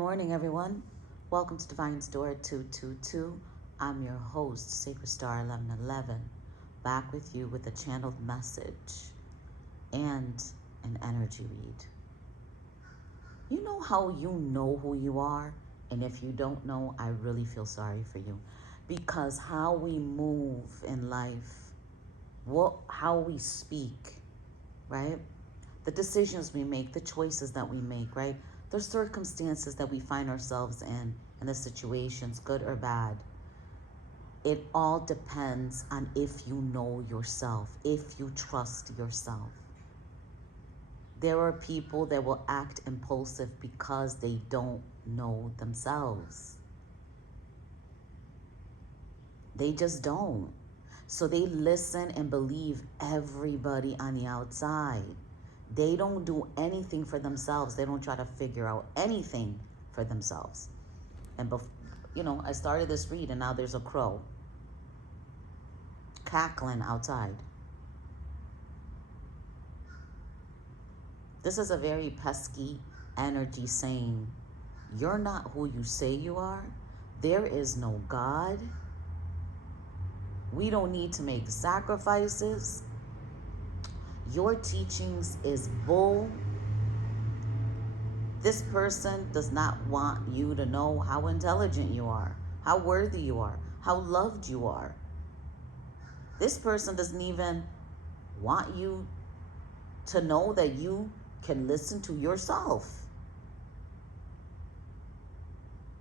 morning, everyone. Welcome to Divine Store 222. I'm your host, Sacred Star 1111, back with you with a channeled message and an energy read. You know how you know who you are? And if you don't know, I really feel sorry for you. Because how we move in life, how we speak, right? The decisions we make, the choices that we make, right? The circumstances that we find ourselves in, and the situations, good or bad. It all depends on if you know yourself, if you trust yourself. There are people that will act impulsive because they don't know themselves. They just don't. So they listen and believe everybody on the outside. They don't do anything for themselves. They don't try to figure out anything for themselves. And, I started this read and now there's a crow cackling outside. This is a very pesky energy saying, you're not who you say you are. There is no God. We don't need to make sacrifices. Your teachings is bull. This person does not want you to know how intelligent you are, how worthy you are, how loved you are. This person doesn't even want you to know that you can listen to yourself.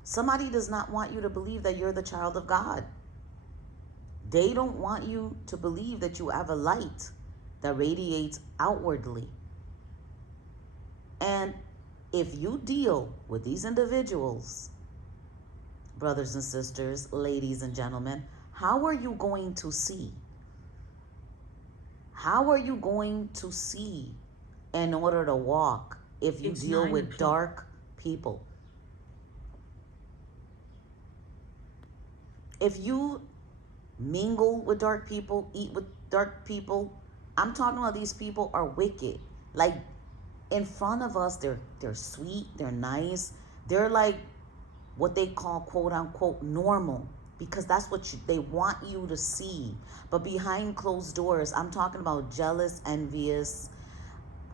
Somebody does not want you to believe that you're the child of God. They don't want you to believe that you have a light that radiates outwardly. And if you deal with these individuals, brothers and sisters, ladies and gentlemen, how are you going to see? How are you going to see in order to walk if you deal with dark people? If you mingle with dark people, eat with dark people, I'm talking about these people are wicked. Like, in front of us, they're sweet, they're nice. They're like what they call, quote unquote, normal, because that's what they want you to see. But behind closed doors, I'm talking about jealous, envious,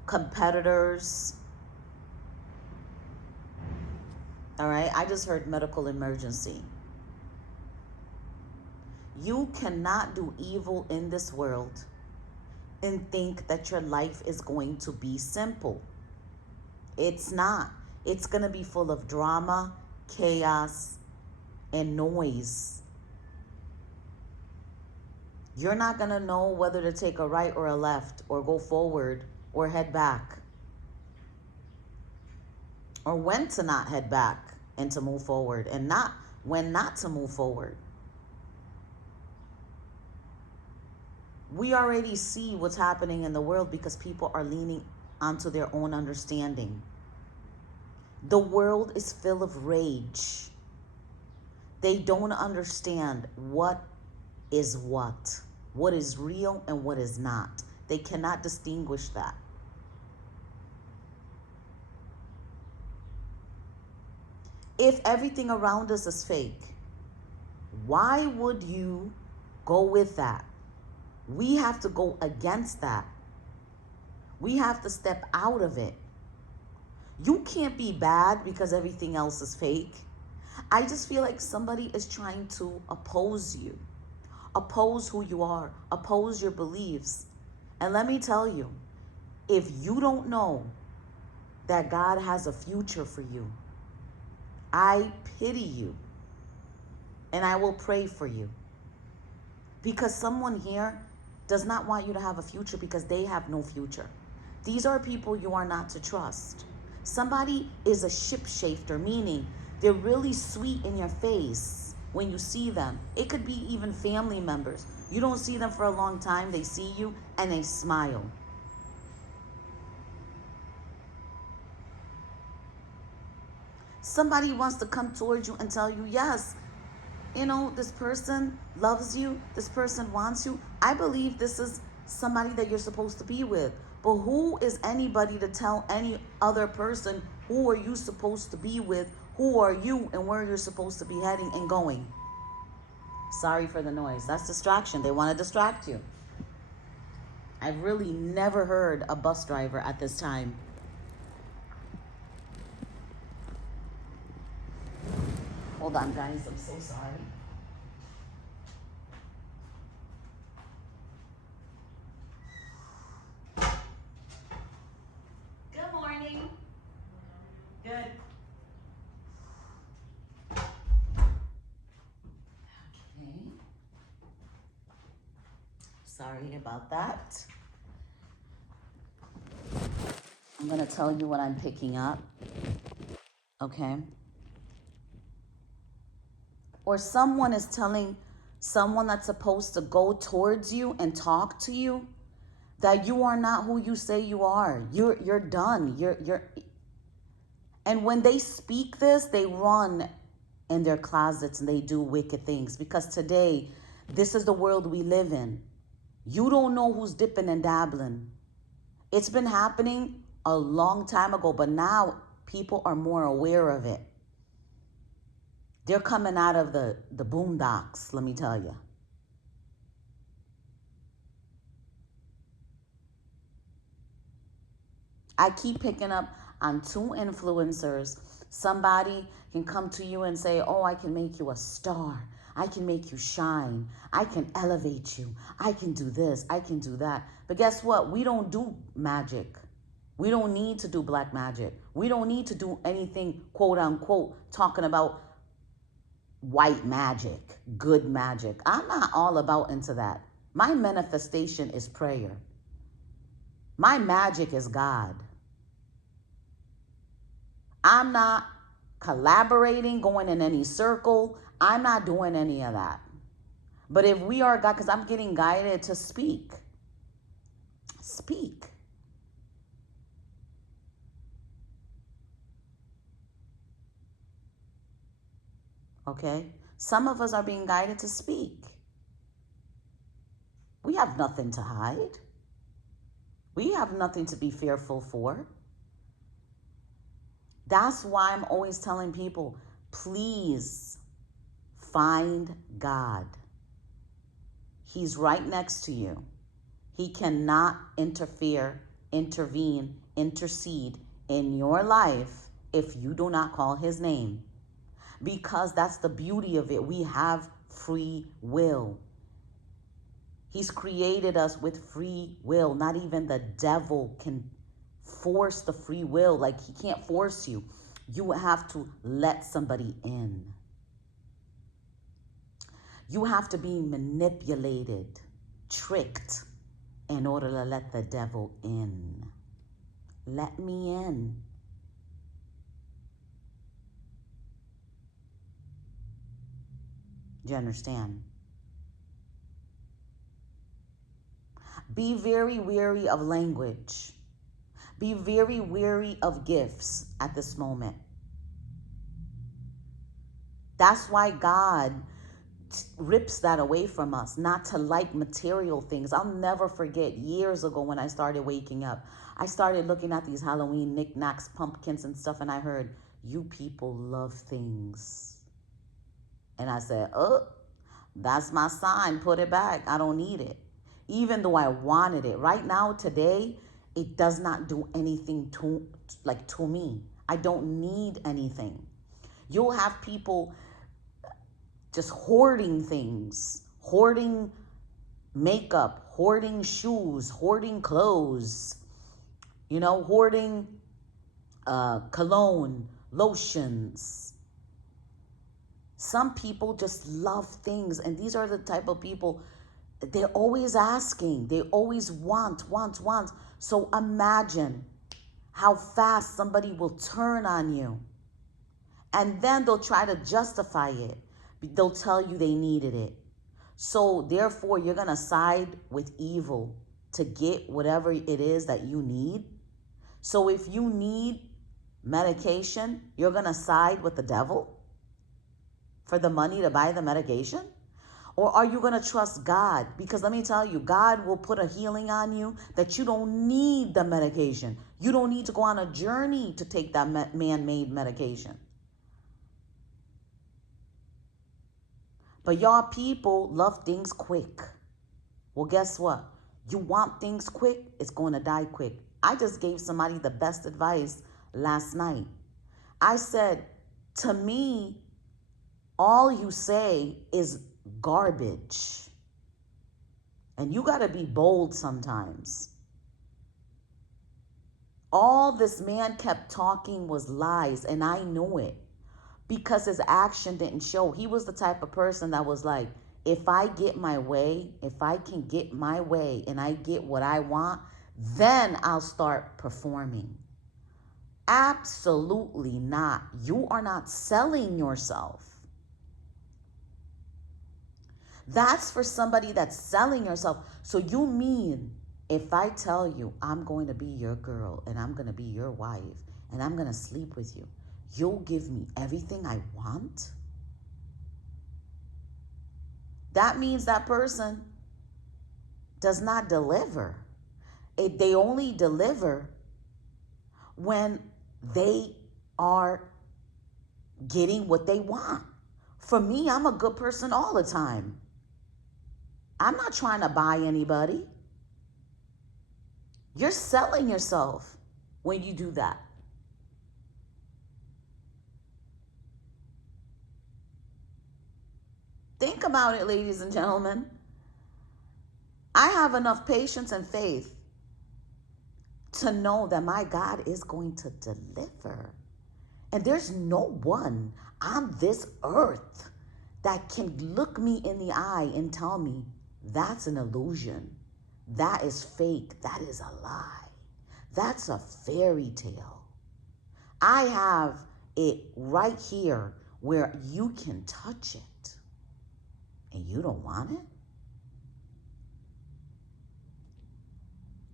competitors. All right, I just heard medical emergency. You cannot do evil in this world and think that your life is going to be simple. It's not. It's going to be full of drama, chaos, and noise. You're not going to know whether to take a right or a left, or go forward or head back, or when to not head back and to move forward, and when not to move forward. We already see what's happening in the world because people are leaning onto their own understanding. The world is full of rage. They don't understand what is real and what is not. They cannot distinguish that. If everything around us is fake, why would you go with that? We have to go against that. We have to step out of it. You can't be bad because everything else is fake. I just feel like somebody is trying to oppose you, oppose who you are, oppose your beliefs. And let me tell you, if you don't know that God has a future for you, I pity you and I will pray for you. Because someone here does not want you to have a future because they have no future. These are people you are not to trust. Somebody is a shapeshifter, meaning they're really sweet in your face when you see them. It could be even family members. You don't see them for a long time. They see you and they smile. Somebody wants to come towards you and tell you, yes, this person loves you. This person wants you. I believe this is somebody that you're supposed to be with. But who is anybody to tell any other person who are you supposed to be with Who are you and where you're supposed to be heading and going? Sorry for the noise. That's distraction. They want to distract you. I've really never heard a bus driver at this time. Hold on, guys. I'm so sorry. Good morning. Good. Okay. Sorry about that. I'm going to tell you what I'm picking up. Okay. Or someone is telling someone that's supposed to go towards you and talk to you that you are not who you say you are. You're done. You're and when they speak this, they run in their closets and they do wicked things, because today this is the world we live in. You don't know who's dipping and dabbling. It's been happening a long time ago, but now people are more aware of it. They're coming out of the boondocks, let me tell you. I keep picking up on two influencers. Somebody can come to you and say, oh, I can make you a star. I can make you shine. I can elevate you. I can do this. I can do that. But guess what? We don't do magic. We don't need to do black magic. We don't need to do anything, quote unquote, talking about white magic, good magic. I'm not all about into that. My manifestation is prayer. My magic is God. I'm not collaborating, going in any circle. I'm not doing any of that. But if we are God, because I'm getting guided to speak. Speak. Okay? Some of us are being guided to speak. We have nothing to hide. We have nothing to be fearful for. That's why I'm always telling people, please find God. He's right next to you. He cannot interfere, intervene, intercede in your life if you do not call his name. Because that's the beauty of it. We have free will. He's created us with free will. Not even the devil can force the free will. Like, he can't force you. You have to let somebody in. You have to be manipulated, tricked, in order to let the devil in. Let me in. Do you understand? Be very wary of language. Be very wary of gifts at this moment. That's why God rips that away from us, not to like material things. I'll never forget years ago when I started waking up. I started looking at these Halloween knickknacks, pumpkins and stuff, and I heard, you people love things. And I said, oh, that's my sign. Put it back. I don't need it. Even though I wanted it. Right now, today, it does not do anything to me. I don't need anything. You'll have people just hoarding things, hoarding makeup, hoarding shoes, hoarding clothes, hoarding cologne, lotions. Some people just love things, and these are the type of people, they're always asking, they always want. So imagine how fast somebody will turn on you, and then they'll try to justify it. They'll tell you they needed it. So therefore, you're going to side with evil to get whatever it is that you need. So if you need medication, you're going to side with the devil for the money to buy the medication? Or are you going to trust God? Because let me tell you, God will put a healing on you that you don't need the medication. You don't need to go on a journey to take that man-made medication. But y'all people love things quick. Well, guess what? You want things quick, it's going to die quick. I just gave somebody the best advice last night. I said, to me, all you say is garbage. And you got to be bold sometimes. All this man kept talking was lies, and I knew it because his action didn't show. He was the type of person that was like, if I get my way, if I can get my way and I get what I want, then I'll start performing. Absolutely not. You are not selling yourself. That's for somebody that's selling yourself. So you mean if I tell you I'm going to be your girl and I'm going to be your wife and I'm going to sleep with you, you'll give me everything I want? That means that person does not deliver. They only deliver when they are getting what they want. For me, I'm a good person all the time. I'm not trying to buy anybody. You're selling yourself when you do that. Think about it, ladies and gentlemen. I have enough patience and faith to know that my God is going to deliver. And there's no one on this earth that can look me in the eye and tell me that's an illusion. That is fake. That is a lie. That's a fairy tale. I have it right here where you can touch it. And you don't want it?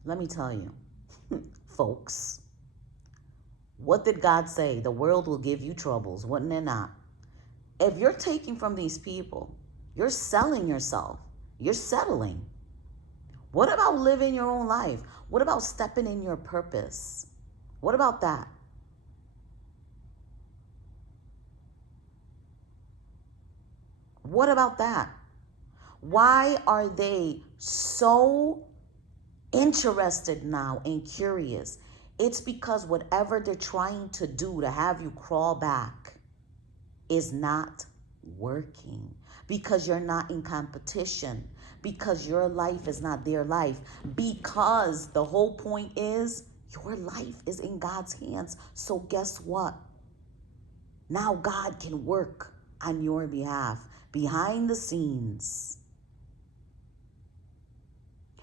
Let me tell you, folks, what did God say? The world will give you troubles, wouldn't it not? If you're taking from these people, you're selling yourself. You're settling. What about living your own life? What about stepping in your purpose? What about that? What about that? Why are they so interested now and curious? It's because whatever they're trying to do to have you crawl back is not working, because you're not in competition, because your life is not their life, because the whole point is your life is in God's hands. So guess what? Now God can work on your behalf behind the scenes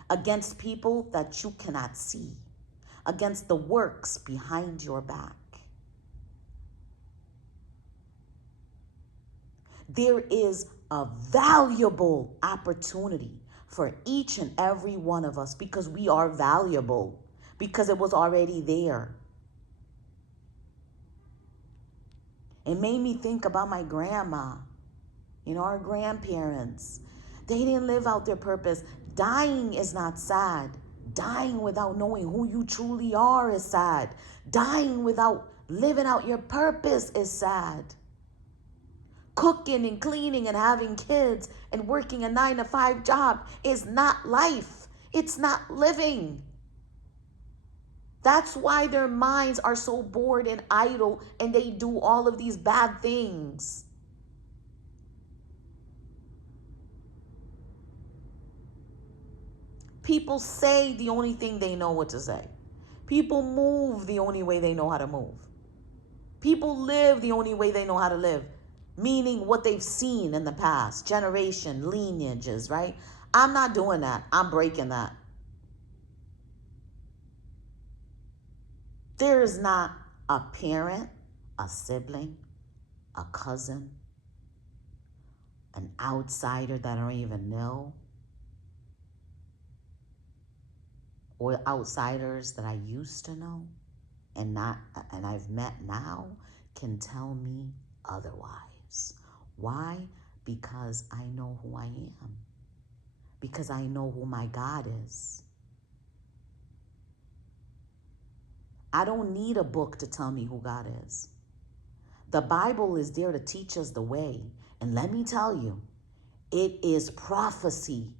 against people that you cannot see, against the works behind your back. There is a valuable opportunity for each and every one of us because we are valuable, because it was already there. It made me think about my grandma, our grandparents. They didn't live out their purpose. Dying is not sad. Dying without knowing who you truly are is sad. Dying without living out your purpose is sad. Cooking and cleaning and having kids and working a 9-to-5 job is not life. It's not living. That's why their minds are so bored and idle and they do all of these bad things. People say the only thing they know what to say. People move the only way they know how to move. People live the only way they know how to live, meaning what they've seen in the past, generation, lineages, right? I'm not doing that. I'm breaking that. There is not a parent, a sibling, a cousin, an outsider that I don't even know, or outsiders that I used to know and I've met now can tell me otherwise. Why? Because I know who I am. Because I know who my God is. I don't need a book to tell me who God is. The Bible is there to teach us the way. And let me tell you, It is prophecy.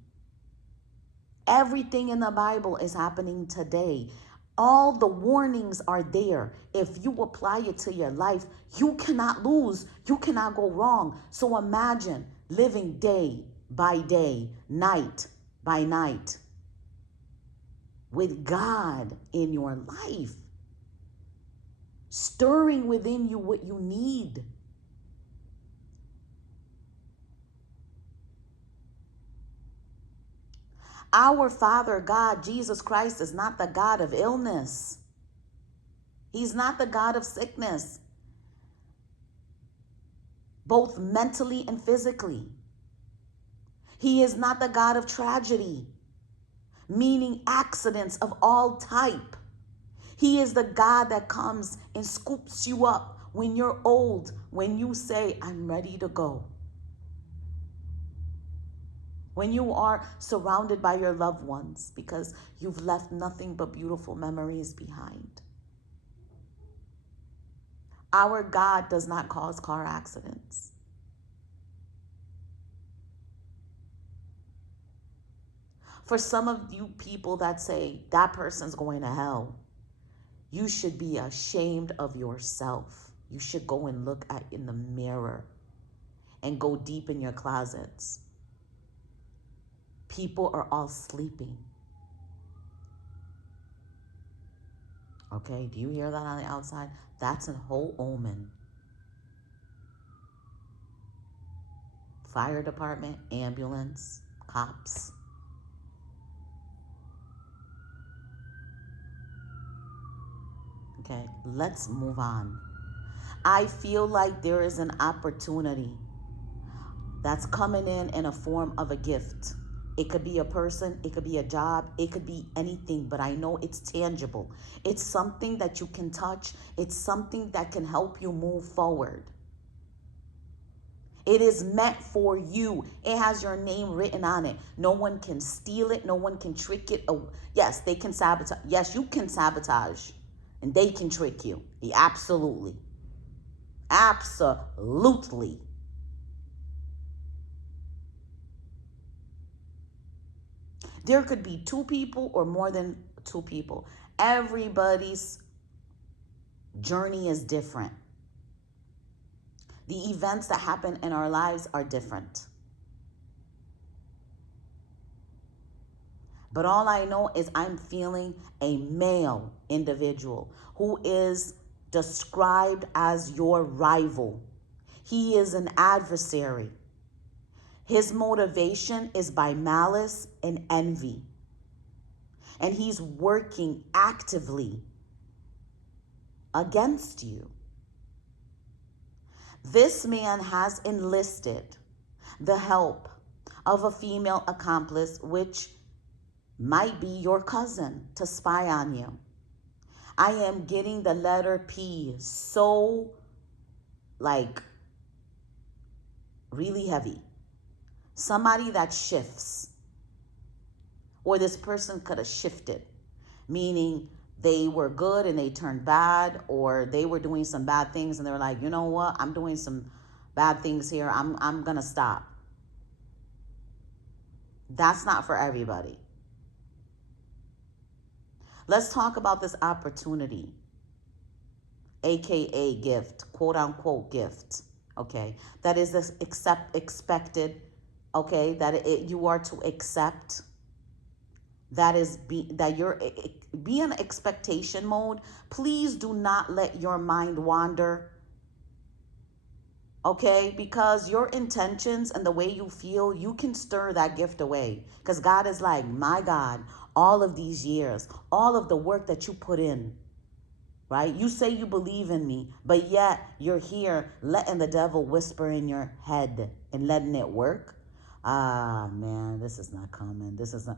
Everything in the Bible is happening today. All the warnings are there. If you apply it to your life, you cannot lose. You cannot go wrong. So imagine living day by day, night by night, with God in your life, stirring within you what you need. Our Father God, Jesus Christ, is not the God of illness. He's not the God of sickness, both mentally and physically. He is not the God of tragedy, meaning accidents of all type. He is the God that comes and scoops you up when you're old, when you say, I'm ready to go. When you are surrounded by your loved ones because you've left nothing but beautiful memories behind. Our God does not cause car accidents. For some of you people that say that person's going to hell, you should be ashamed of yourself. You should go and look at in the mirror and go deep in your closets. People are all sleeping. Okay, do you hear that on the outside? That's a whole omen. Fire department, ambulance, cops. Okay, let's move on. I feel like there is an opportunity that's coming in a form of a gift. It could be a person, it could be a job, it could be anything, but I know it's tangible. It's something that you can touch. It's something that can help you move forward. It is meant for you. It has your name written on it. No one can steal it. No one can trick it. Oh, yes, they can sabotage. Yes, you can sabotage and they can trick you. Absolutely. Absolutely. There could be two people or more than two people. Everybody's journey is different. The events that happen in our lives are different. But all I know is I'm feeling a male individual who is described as your rival. He is an adversary. His motivation is by malice and envy. And he's working actively against you. This man has enlisted the help of a female accomplice, which might be your cousin, to spy on you. I am getting the letter P so really heavy. Somebody that shifts, or this person could have shifted, meaning they were good and they turned bad, or they were doing some bad things and they were like, you know what, I'm doing some bad things here. I'm gonna stop. That's not for everybody. Let's talk about this opportunity, aka gift, quote unquote gift. Okay, that is this expected. Okay, that you are to accept. That is that you're be in expectation mode. Please do not let your mind wander. Okay, because your intentions and the way you feel, you can stir that gift away. Because God is like, my God, all of these years, all of the work that you put in, right? You say you believe in me, but yet you're here letting the devil whisper in your head and letting it work. Ah, man, this is not coming. This is not.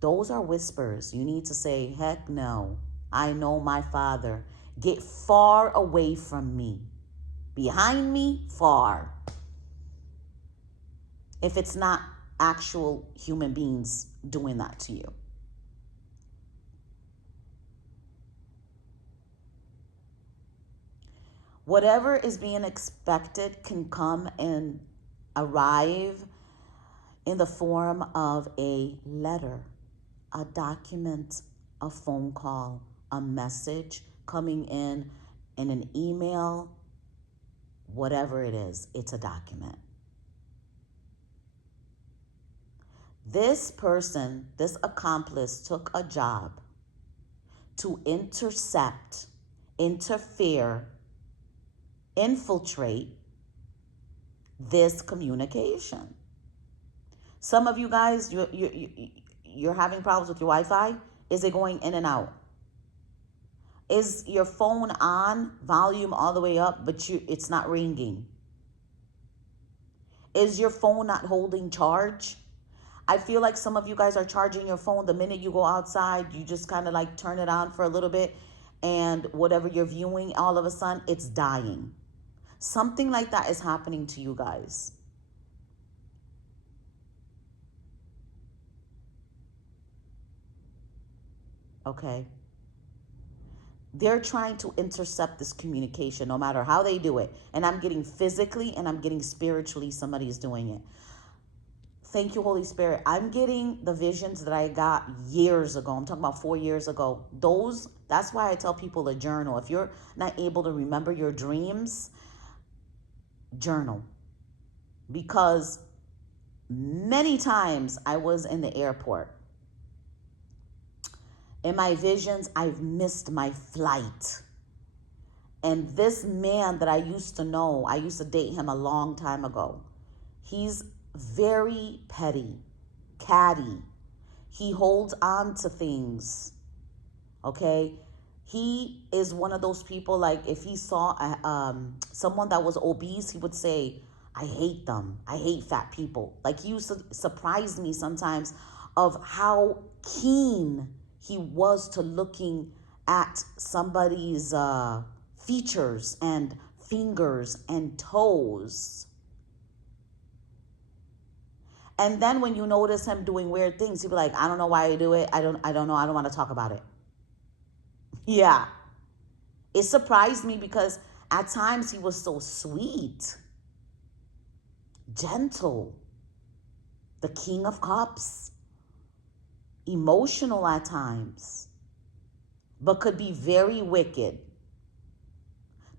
Those are whispers. You need to say, heck no. I know my Father. Get far away from me. Behind me, far. If it's not actual human beings doing that to you. Whatever is being expected can come and arrive in the form of a letter, a document, a phone call, a message coming in an email, whatever it is, it's a document. This person, this accomplice, took a job to intercept, interfere, infiltrate this communication. Some of you guys, you're having problems with your Wi-Fi. Is it going in and out? Is your phone on, volume all the way up, but it's not ringing? Is your phone not holding charge? I feel like some of you guys are charging your phone the minute you go outside. You just kind of like turn it on for a little bit, and whatever you're viewing, all of a sudden it's dying. Something like that is happening to you guys. Okay? They're trying to intercept this communication no matter how they do it. And I'm getting physically and I'm getting spiritually, somebody is doing it. Thank you, Holy Spirit. I'm getting the visions that I got years ago. I'm talking about 4 years ago. That's why I tell people to journal. If you're not able to remember your dreams, journal. Because many times I was in the airport. In my visions, I've missed my flight. And this man that I used to know, I used to date him a long time ago. He's very petty, catty. He holds on to things, okay? He is one of those people, like if he saw someone that was obese, he would say, I hate them. I hate fat people. Like he used to surprise me sometimes of how keen he was to looking at somebody's features and fingers and toes. And then when you notice him doing weird things, he'll be like, I don't know why you do it. I don't know. I don't want to talk about it. Yeah. It surprised me because at times he was so sweet, gentle, the King of Cups, emotional at times, but could be very wicked.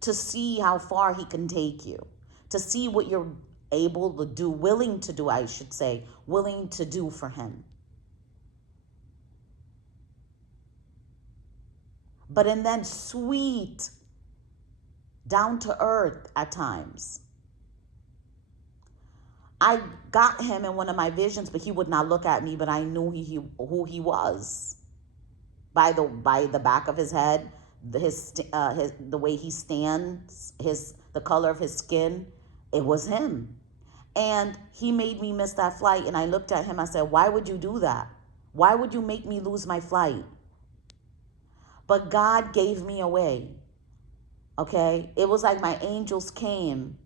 To see how far he can take you, to see what you're able to do, willing to do, I should say, willing to do for him. But and then sweet, down to earth at times. I got him in one of my visions, but he would not look at me, but I knew who he was. By the back of his head, the way he stands, the color of his skin, it was him. And he made me miss that flight. And I looked at him, I said, why would you do that? Why would you make me lose my flight? But God gave me away. Okay? It was like my angels came.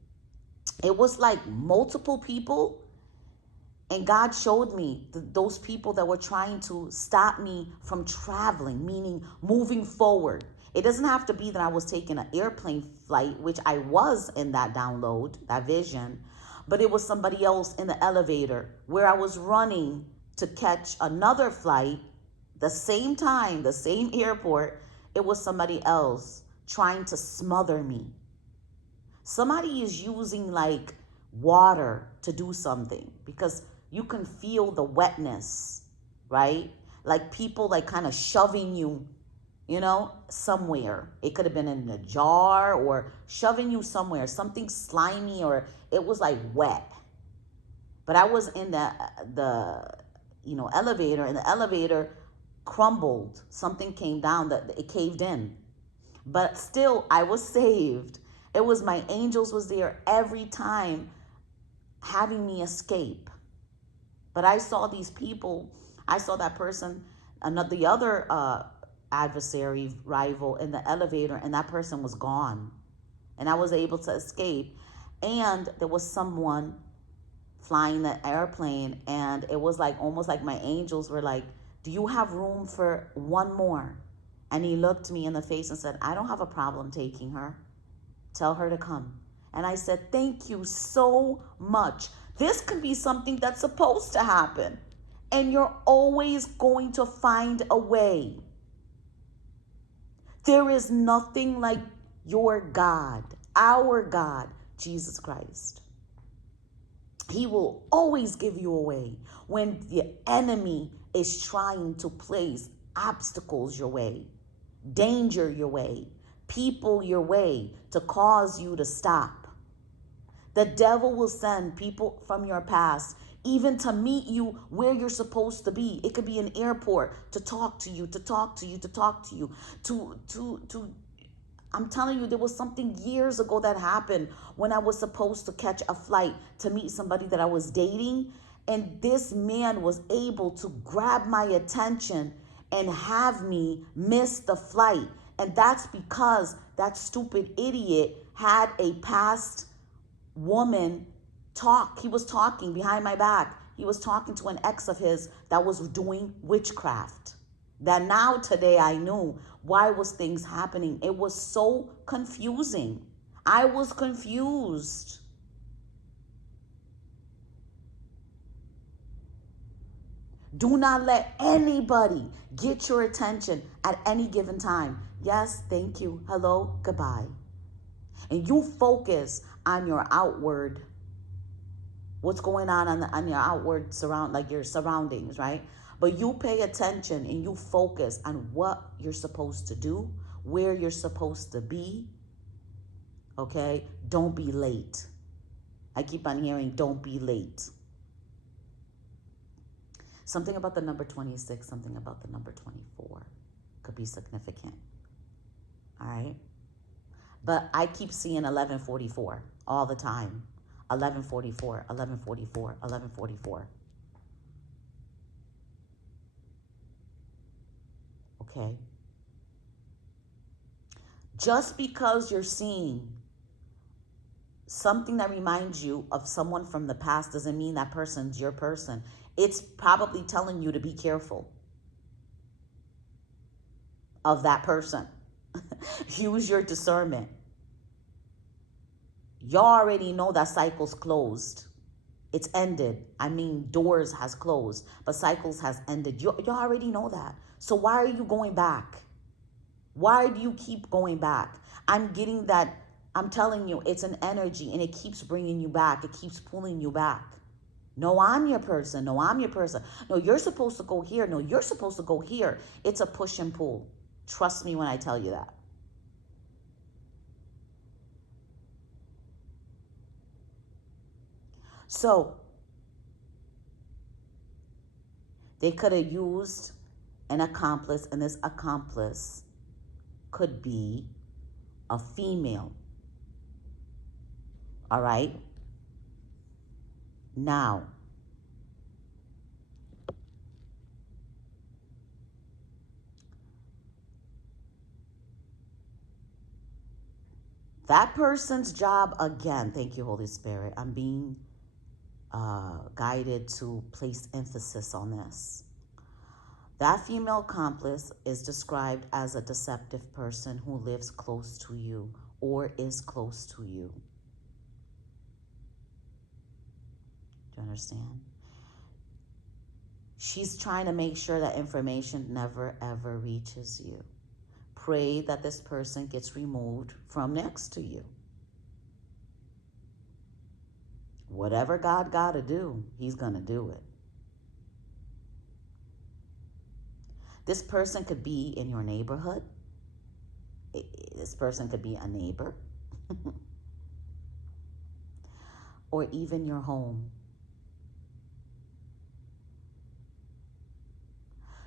It was like multiple people. And God showed me those people that were trying to stop me from traveling, meaning moving forward. It doesn't have to be that I was taking an airplane flight, which I was in that download, that vision. But it was somebody else in the elevator where I was running to catch another flight, the same time, the same airport. It was somebody else trying to smother me. Somebody is using like water to do something because you can feel the wetness, right? Like people like kind of shoving you, somewhere. It could have been in a jar or shoving you somewhere, something slimy, or it was like wet. But I was in the elevator, and the elevator crumbled. Something came down, that it caved in. But still, I was saved. It was my angels was there every time having me escape. But I saw these people, I saw that person, the other adversary, rival in the elevator, and that person was gone. And I was able to escape. And there was someone flying the airplane, and it was like almost like my angels were like, do you have room for one more? And he looked me in the face and said, I don't have a problem taking her. Tell her to come. And I said, thank you so much. This can be something that's supposed to happen. And you're always going to find a way. There is nothing like your God, our God, Jesus Christ. He will always give you a way when the enemy is trying to place obstacles your way, danger your way, people your way to cause you to stop. The devil will send people from your past even to meet you where you're supposed to be. It could be an airport to talk to you, I'm telling you, there was something years ago that happened when I was supposed to catch a flight to meet somebody that I was dating. And this man was able to grab my attention and have me miss the flight. And that's because that stupid idiot had a past woman talk. He was talking behind my back. He was talking to an ex of his that was doing witchcraft. That now today I knew why was things happening. It was so confusing. I was confused. Do not let anybody get your attention at any given time. Yes, thank you. Hello, goodbye. And you focus on your outward, what's going on your outward like your surroundings, right? But you pay attention and you focus on what you're supposed to do, where you're supposed to be. Okay? Don't be late. I keep on hearing don't be late. Something about the number 26, something about the number 24 could be significant. All right? But I keep seeing 1144 all the time. 1144, 1144, 1144. Okay? Just because you're seeing something that reminds you of someone from the past doesn't mean that person's your person. It's probably telling you to be careful of that person. Use your discernment. You already know that cycle's closed. It's ended. I mean, doors has closed, but cycles has ended. You already know that. So why are you going back? Why do you keep going back? I'm getting that. I'm telling you, it's an energy and it keeps bringing you back. It keeps pulling you back. No, I'm your person. No, I'm your person. No, you're supposed to go here. No, you're supposed to go here. It's a push and pull. Trust me when I tell you that. So they could have used an accomplice, and this accomplice could be a female. All right? Now, that person's job, again, thank you, Holy Spirit. I'm being guided to place emphasis on this. That female accomplice is described as a deceptive person who lives close to you or is close to you. Do you understand? She's trying to make sure that information never, ever reaches you. Pray that this person gets removed from next to you. Whatever God got to do, he's going to do it. This person could be in your neighborhood. This person could be a neighbor. Or even your home.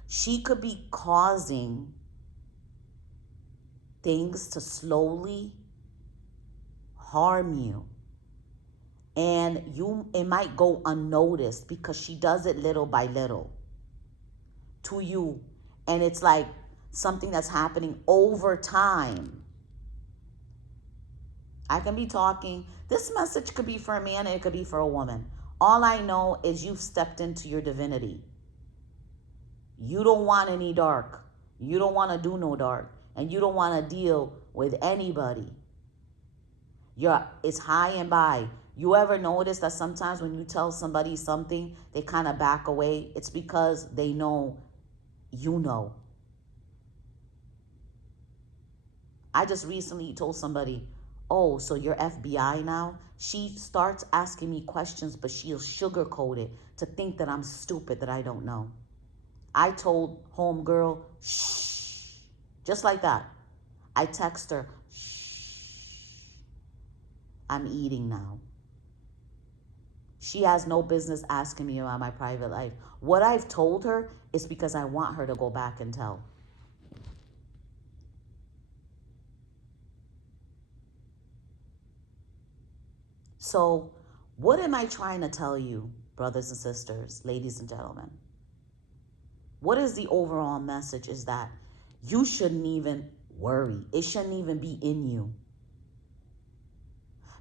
She could be causing things to slowly harm you. And it might go unnoticed because she does it little by little to you. And it's like something that's happening over time. I can be talking. This message could be for a man and it could be for a woman. All I know is you've stepped into your divinity. You don't want any dark. You don't want to do no dark. And you don't want to deal with anybody. It's high and by. You ever notice that sometimes when you tell somebody something, they kind of back away? It's because they know you know. I just recently told somebody, oh, so you're FBI now? She starts asking me questions, but she'll sugarcoat it to think that I'm stupid, that I don't know. I told homegirl, shh, just like that. I text her, shh, I'm eating now. She has no business asking me about my private life. What I've told her is because I want her to go back and tell. So, what am I trying to tell you, brothers and sisters, ladies and gentlemen? What is the overall message is that you shouldn't even worry. It shouldn't even be in you.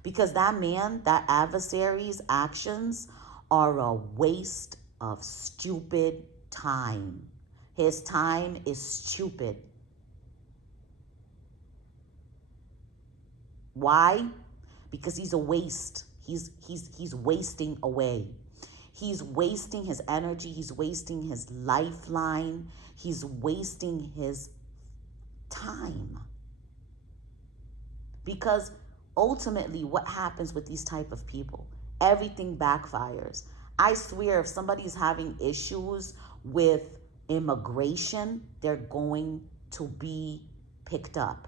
Because that man, that adversary's actions are a waste of stupid time. His time is stupid. Why? Because he's a waste. He's wasting away. He's wasting his energy. He's wasting his lifeline. He's wasting his time. Because ultimately, what happens with these type of people? Everything backfires. I swear, if somebody's having issues with immigration, they're going to be picked up.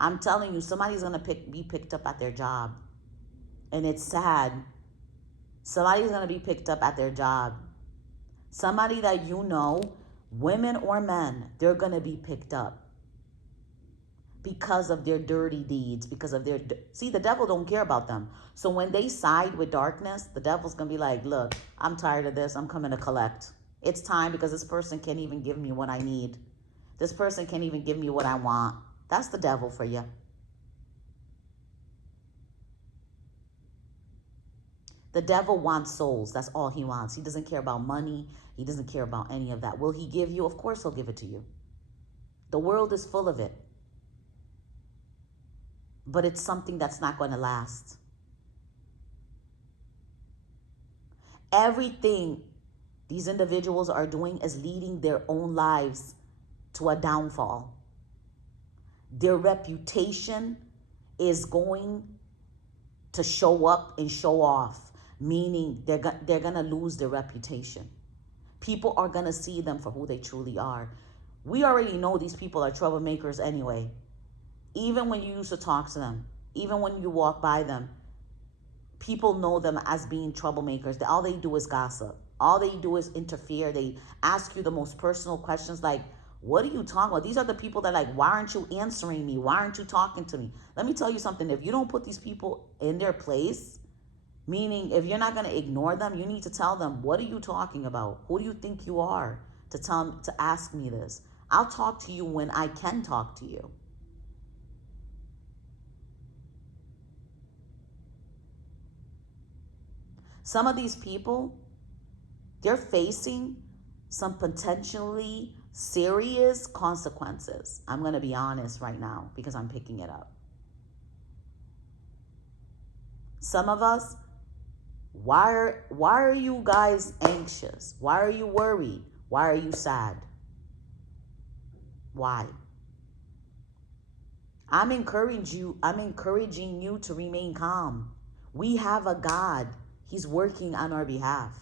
I'm telling you, somebody's going to be picked up at their job. And it's sad. Somebody's going to be picked up at their job. Somebody that you know, women or men, they're going to be picked up because of their dirty deeds, because of their... See, the devil don't care about them. So when they side with darkness, the devil's going to be like, look, I'm tired of this. I'm coming to collect. It's time because this person can't even give me what I need. This person can't even give me what I want. That's the devil for you. The devil wants souls. That's all he wants. He doesn't care about money. He doesn't care about any of that. Will he give you? Of course he'll give it to you. The world is full of it. But it's something that's not going to last. Everything these individuals are doing is leading their own lives to a downfall. Their reputation is going to show up and show off, meaning they're going to lose their reputation. People are going to see them for who they truly are. We already know these people are troublemakers anyway. Even when you used to talk to them, even when you walk by them, people know them as being troublemakers. All they do is gossip. All they do is interfere. They ask you the most personal questions like, what are you talking about? These are the people that like, why aren't you answering me? Why aren't you talking to me? Let me tell you something. If you don't put these people in their place, meaning if you're not going to ignore them, you need to tell them, what are you talking about? Who do you think you are to ask me this? I'll talk to you when I can talk to you. Some of these people, they're facing some potentially serious consequences. I'm going to be honest right now because I'm picking it up. Some of us, why are you guys anxious? Why are you worried? Why are you sad? Why? I'm encouraging you to remain calm. We have a God. He's working on our behalf.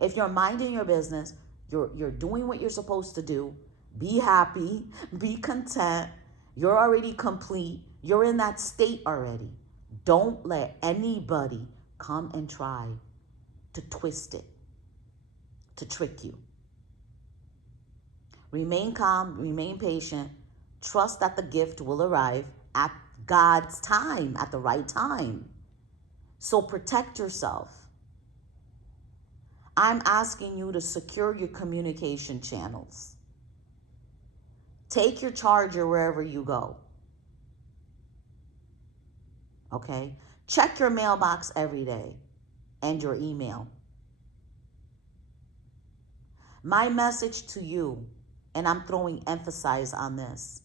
If you're minding your business, you're doing what you're supposed to do, be happy, be content, you're already complete, you're in that state already. Don't let anybody come and try to twist it, to trick you. Remain calm, remain patient, trust that the gift will arrive at God's time, at the right time. So protect yourself. I'm asking you to secure your communication channels. Take your charger wherever you go. Okay? Check your mailbox every day and your email. My message to you, and I'm throwing emphasis on this,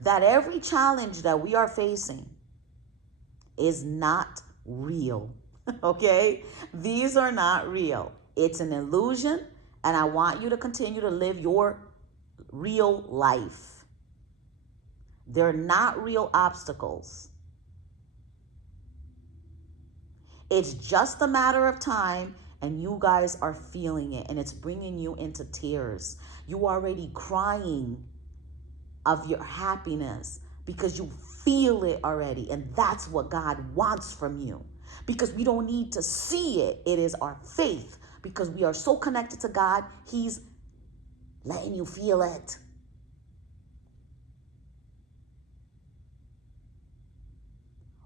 that every challenge that we are facing, is not real. Okay? These are not real. It's an illusion, and I want you to continue to live your real life. They're not real obstacles. It's just a matter of time, and you guys are feeling it, and it's bringing you into tears. You are already crying of your happiness because you feel it already, and that's what God wants from you. Because we don't need to see it. It is our faith. Because we are so connected to God, He's letting you feel it.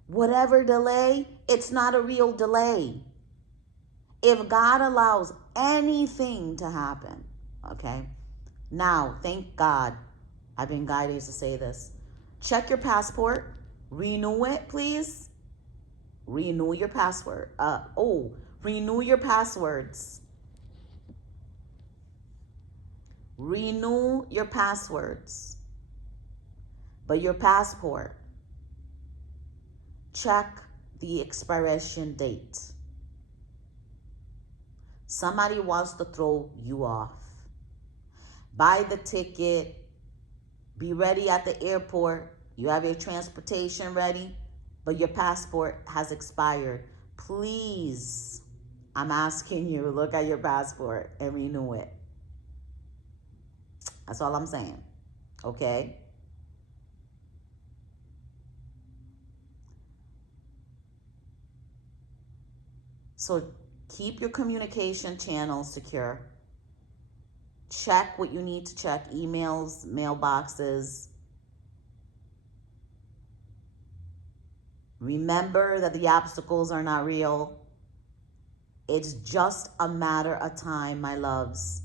Whatever delay, it's not a real delay. If God allows anything to happen, okay? Now, thank God, I've been guided to say this. Check your passport. Renew it, please. Renew your password. Renew your passwords. Renew your passwords. But your passport, check the expiration date. Somebody wants to throw you off. Buy the ticket. Be ready at the airport. You have your transportation ready, but your passport has expired. Please, I'm asking you, look at your passport and renew it. That's all I'm saying. Okay? So keep your communication channels secure. Check what you need to check, emails, mailboxes. Remember that the obstacles are not real. It's just a matter of time, my loves.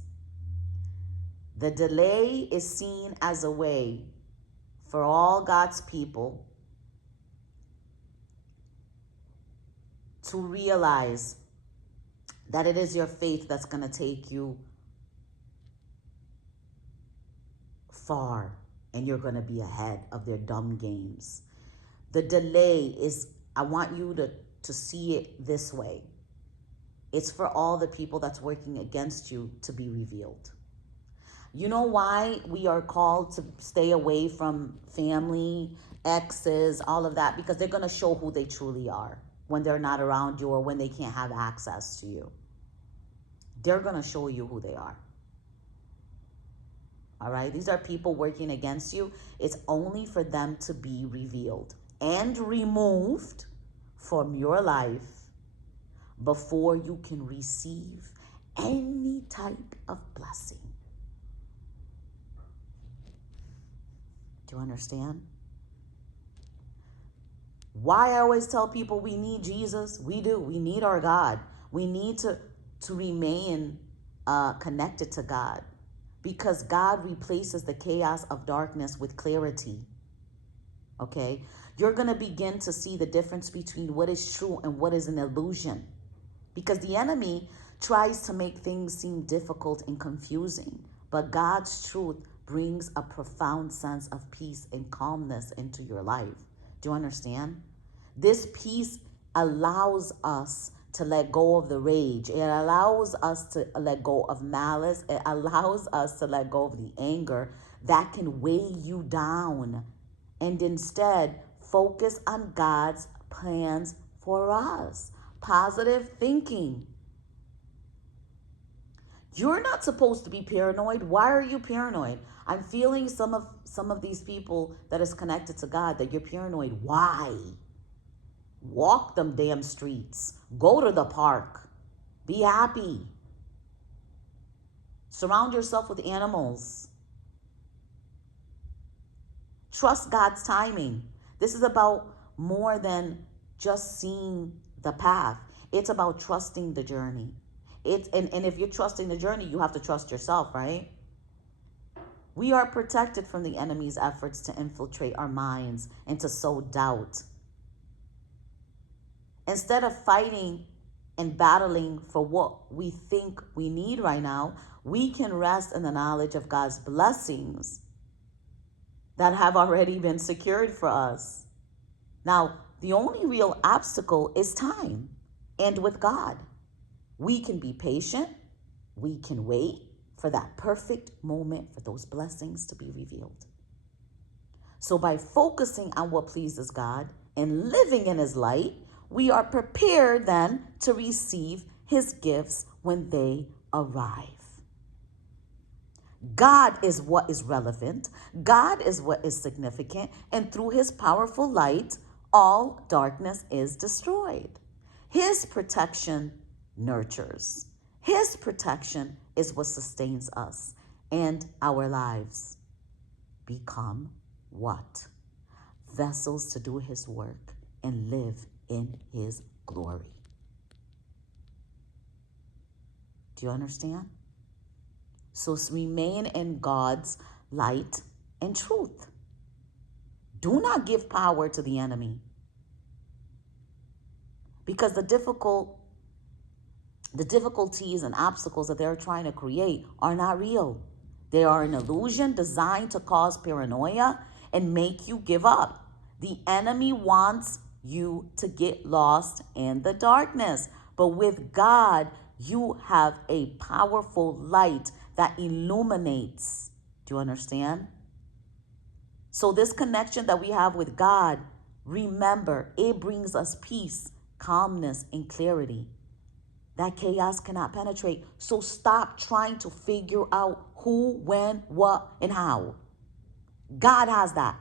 The delay is seen as a way for all God's people to realize that it is your faith that's going to take you far, and you're going to be ahead of their dumb games. The delay is, I want you to see it this way. It's for all the people that's working against you to be revealed. You know why we are called to stay away from family, exes, all of that? Because they're going to show who they truly are when they're not around you or when they can't have access to you. They're going to show you who they are. All right? These are people working against you. It's only for them to be revealed and removed from your life before you can receive any type of blessing. Do you understand? Why I always tell people we need Jesus? We do. We need our God. We need to remain connected to God, because God replaces the chaos of darkness with clarity. Okay? You're going to begin to see the difference between what is true and what is an illusion, because the enemy tries to make things seem difficult and confusing, but God's truth brings a profound sense of peace and calmness into your life. Do you understand? This peace allows us to let go of the rage. It allows us to let go of malice. It allows us to let go of the anger that can weigh you down, and instead focus on God's plans for us. Positive thinking. You're not supposed to be paranoid. Why are you paranoid? I'm feeling some of these people that is connected to God that you're paranoid. Why? Walk them damn streets. Go to the park. Be happy. Surround yourself with animals. Trust God's timing. This is about more than just seeing the path. It's about trusting the journey. And if you're trusting the journey, you have to trust yourself, right? We are protected from the enemy's efforts to infiltrate our minds and to sow doubt. Instead of fighting and battling for what we think we need right now, we can rest in the knowledge of God's blessings that have already been secured for us. Now, The only real obstacle is time. And with God, we can be patient. We can wait for that perfect moment for those blessings to be revealed. So by focusing on what pleases God and living in his light, we are prepared then to receive his gifts when they arrive. God is what is relevant. God is what is significant. And through his powerful light, all darkness is destroyed. His protection nurtures. His protection is what sustains us. And our lives become what? Vessels to do his work and live in his glory. Do you understand? So remain in God's light and truth. Do not give power to the enemy. Because the difficulties and obstacles that they're trying to create are not real. They are an illusion designed to cause paranoia and make you give up. The enemy wants you to get lost in the darkness. But with God, you have a powerful light that illuminates. Do you understand? So this connection that we have with God, remember, it brings us peace, calmness, and clarity that chaos cannot penetrate. So stop trying to figure out who, when, what, and how. God has that.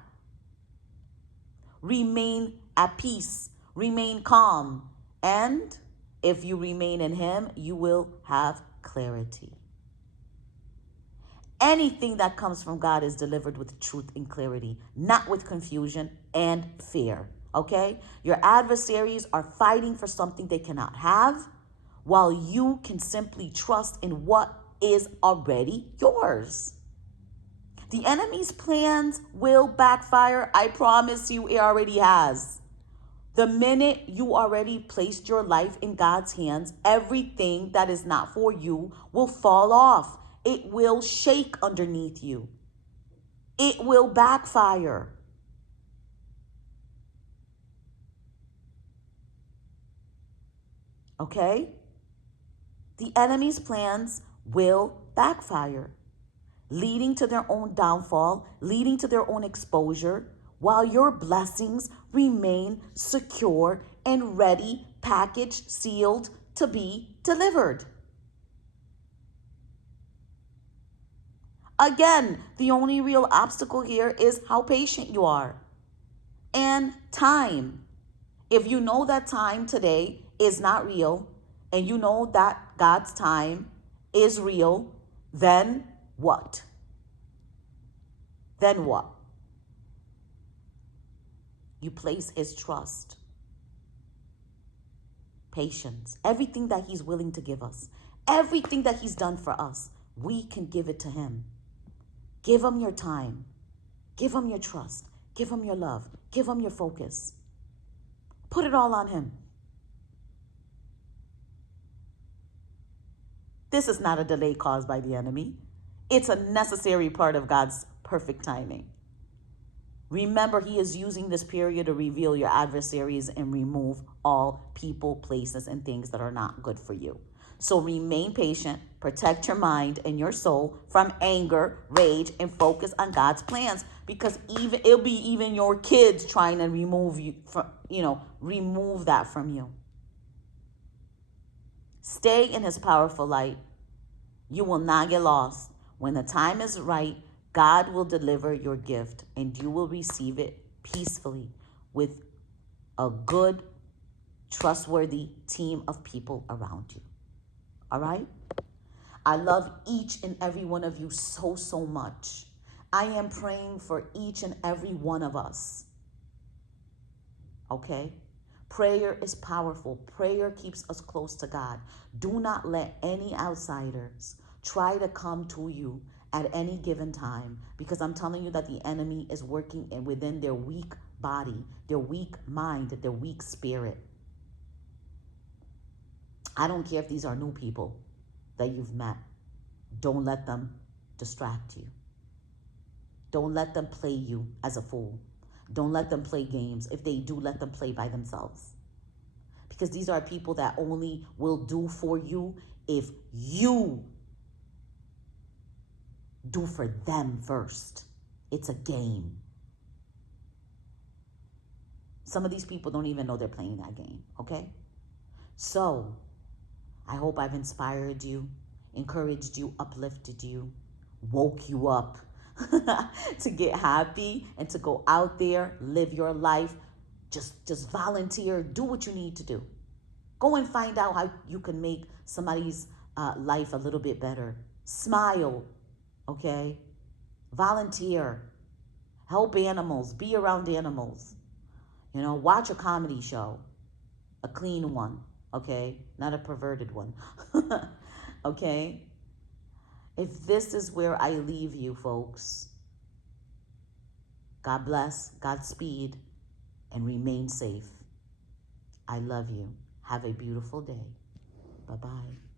Remain at peace. Remain calm. And if you remain in him, you will have clarity. Anything that comes from God is delivered with truth and clarity, not with confusion and fear. Okay? Your adversaries are fighting for something they cannot have, while you can simply trust in what is already yours. The enemy's plans will backfire. I promise you, it already has. The minute you already placed your life in God's hands, everything that is not for you will fall off. It will shake underneath you. It will backfire. Okay? The enemy's plans will backfire, leading to their own downfall, leading to their own exposure, while your blessings remain secure and ready, packaged, sealed to be delivered. Again, the only real obstacle here is how patient you are and time. If you know that time today is not real and you know that God's time is real, then what? Then what? You place his trust, patience, everything that he's willing to give us, everything that he's done for us, we can give it to him. Give him your time. Give him your trust. Give him your love. Give him your focus. Put it all on him. This is not a delay caused by the enemy. It's a necessary part of God's perfect timing. Remember, he is using this period to reveal your adversaries and remove all people, places, and things that are not good for you. So remain patient, protect your mind and your soul from anger, rage, and focus on God's plans, because it'll be even your kids trying to remove that from you. Stay in his powerful light. You will not get lost. When the time is right, God will deliver your gift and you will receive it peacefully with a good, trustworthy team of people around you. All right? I love each and every one of you so, so much. I am praying for each and every one of us. Okay? Prayer is powerful. Prayer keeps us close to God. Do not let any outsiders try to come to you at any given time, because I'm telling you that the enemy is working within their weak body, their weak mind, their weak spirit. I don't care if these are new people that you've met. Don't let them distract you. Don't let them play you as a fool. Don't let them play games. If they do, let them play by themselves. Because these are people that only will do for you if you do for them first. It's a game. Some of these people don't even know they're playing that game, okay? So, I hope I've inspired you, encouraged you, uplifted you, woke you up to get happy and to go out there, live your life. Just volunteer, do what you need to do. Go and find out how you can make somebody's life a little bit better. Smile, okay? Volunteer. Help animals. Be around animals. Watch a comedy show. A clean one, okay? Not a perverted one, okay? If this is where I leave you, folks, God bless, Godspeed, and remain safe. I love you. Have a beautiful day. Bye-bye.